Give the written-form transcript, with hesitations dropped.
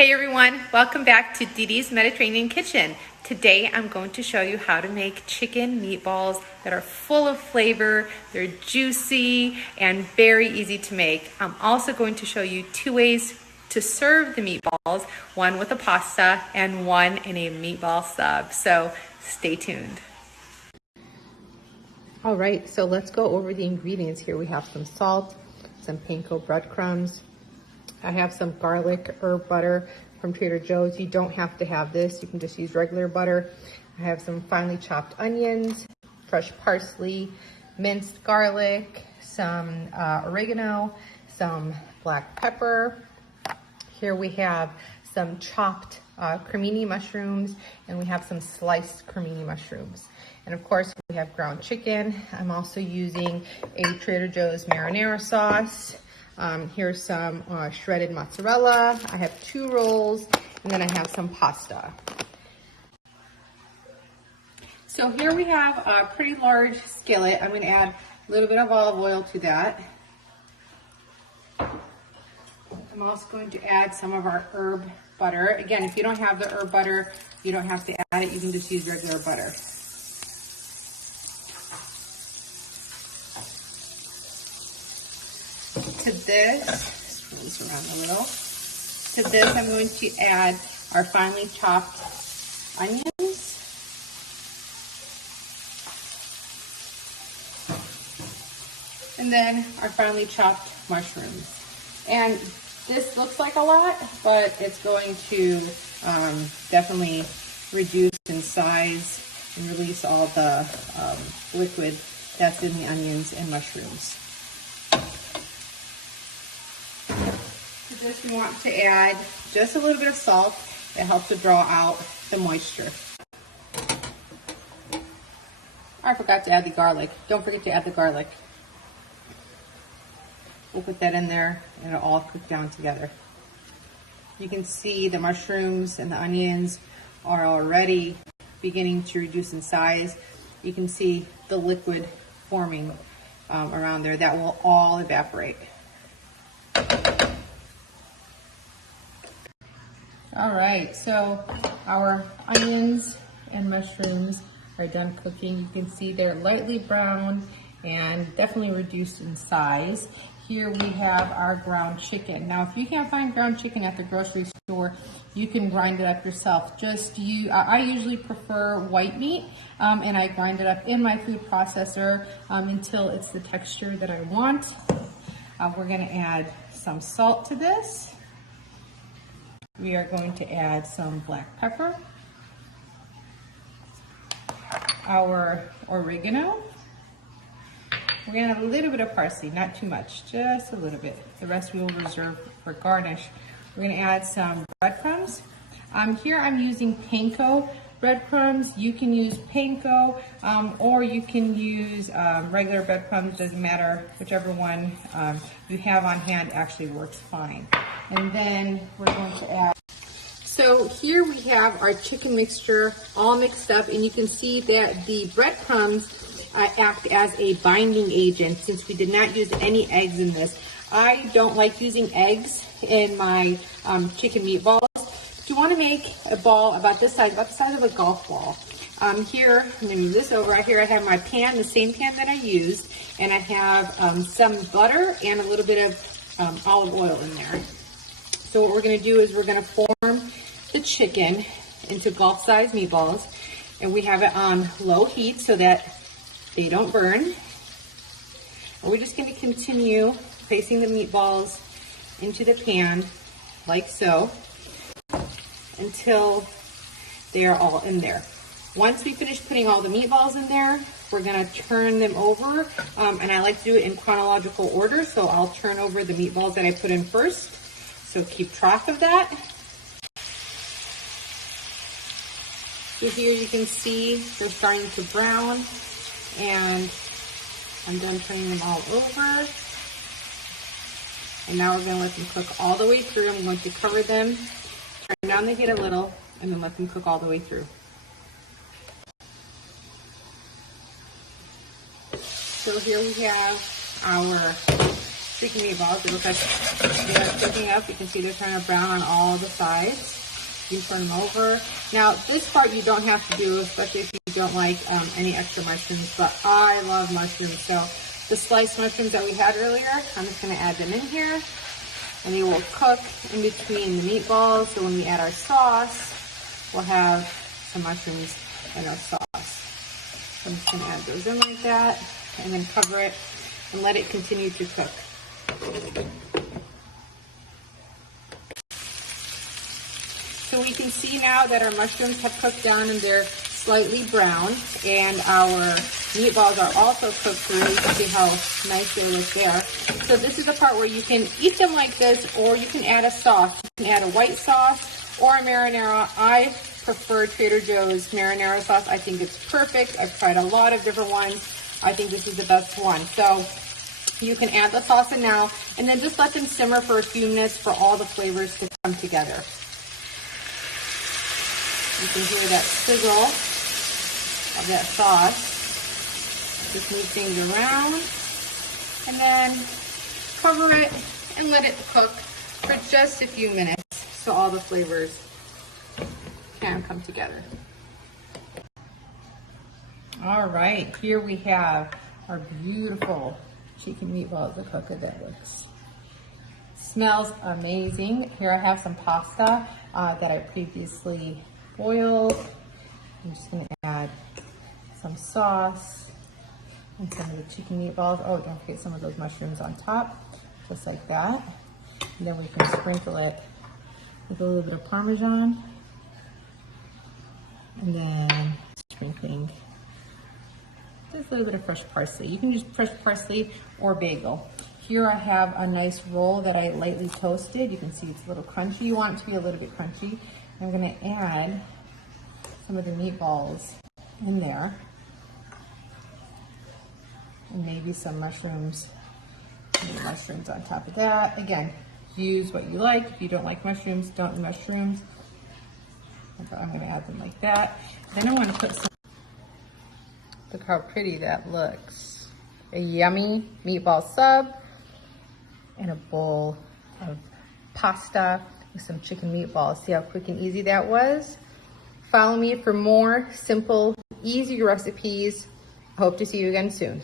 Hey everyone, welcome back to Dede's Mediterranean Kitchen. Today I'm going to show you how to make chicken meatballs that are full of flavor, they're juicy, and very easy to make. I'm also going to show you two ways to serve the meatballs, one with a pasta and one in a meatball sub. So stay tuned. All right, so let's go over the ingredients here. We have some salt, some panko breadcrumbs. I have some garlic herb butter from Trader Joe's. You don't have to have this. You can just use regular butter. I have some finely chopped onions, fresh parsley, minced garlic, some oregano, some black pepper. Here we have some chopped cremini mushrooms, and we have some sliced cremini mushrooms. And of course, we have ground chicken. I'm also using a Trader Joe's marinara sauce. Here's some shredded mozzarella. I have 2 rolls, and then I have some pasta. So here we have a pretty large skillet. I'm going to add a little bit of olive oil to that. I'm also going to add some of our herb butter. Again, if you don't have the herb butter, you don't have to add it. You can just use regular butter. To this, swirl this around a little. To this, I'm going to add our finely chopped onions. And then our finely chopped mushrooms. And this looks like a lot, but it's going to definitely reduce in size and release all the liquid that's in the onions and mushrooms. To this, we want to add just a little bit of salt. It helps to draw out the moisture. I forgot to add the garlic. Don't forget to add the garlic. We'll put that in there and it'll all cook down together. You can see the mushrooms and the onions are already beginning to reduce in size. You can see the liquid forming around there. That will all evaporate. All right, so our onions and mushrooms are done cooking. You can see they're lightly brown and definitely reduced in size. Here we have our ground chicken. Now, if you can't find ground chicken at the grocery store, you can grind it up yourself. I usually prefer white meat, and I grind it up in my food processor until it's the texture that I want. We're gonna add some salt to this. We are going to add some black pepper, our oregano. We're gonna add a little bit of parsley, not too much, just a little bit. The rest we will reserve for garnish. We're gonna add some breadcrumbs. Here I'm using panko breadcrumbs. You can use panko or you can use regular breadcrumbs, doesn't matter, whichever one you have on hand actually works fine. And then we're going to add, so here we have our chicken mixture all mixed up, and you can see that the breadcrumbs act as a binding agent since we did not use any eggs in this. I don't like using eggs in my chicken meatballs. If you want to make a ball about the size of a golf ball, here, I'm going to move this over. Here I have my pan, the same pan that I used, and I have some butter and a little bit of olive oil in there. So what we're going to do is we're going to form the chicken into golf-sized meatballs, and we have it on low heat so that they don't burn. And we're just going to continue placing the meatballs into the pan like so until they are all in there. Once we finish putting all the meatballs in there, we're going to turn them over, and I like to do it in chronological order, so I'll turn over the meatballs that I put in first. So keep track of that. So here you can see they're starting to brown, and I'm done turning them all over. And now we're going to let them cook all the way through. I'm going to cover them, turn down the heat a little, and then let them cook all the way through. So here we have our chicken meatballs. It looks like they're cooking up. You can see they're kind of brown on all the sides. You can turn them over. Now, this part you don't have to do, especially if you don't like any extra mushrooms, but I love mushrooms. So the sliced mushrooms that we had earlier, I'm just gonna add them in here, and they will cook in between the meatballs. So when we add our sauce, we'll have some mushrooms in our sauce. So I'm just gonna add those in like that, and then cover it and let it continue to cook. So we can see now that our mushrooms have cooked down and they're slightly brown, and our meatballs are also cooked through. You can see how nice they look there. So this is the part where you can eat them like this, or you can add a sauce. You can add a white sauce or a marinara. I prefer Trader Joe's marinara sauce. I think it's perfect. I've tried a lot of different ones. I think this is the best one. So you can add the sauce in now, and then just let them simmer for a few minutes for all the flavors to come together. You can hear that sizzle of that sauce. Just move things around, and then cover it and let it cook for just a few minutes so all the flavors can come together. All right, here we have our beautiful chicken meatballs. Look how good that looks. Smells amazing. Here I have some pasta that I previously boiled. I'm just gonna add some sauce and some of the chicken meatballs. Oh, don't forget some of those mushrooms on top, just like that. And then we can sprinkle it with a little bit of Parmesan. And then sprinkling just a little bit of fresh parsley. You can use fresh parsley or bagel. Here I have a nice roll that I lightly toasted. You can see it's a little crunchy. You want it to be a little bit crunchy. I'm gonna add some of the meatballs in there, and maybe some mushrooms. Maybe mushrooms on top of that. Again, use what you like. If you don't like mushrooms, don't do mushrooms. I'm gonna add them like that. Then I wanna put some, look how pretty that looks. A yummy meatball sub and a bowl of pasta with some chicken meatballs. See how quick and easy that was? Follow me for more simple, easy recipes. I hope to see you again soon.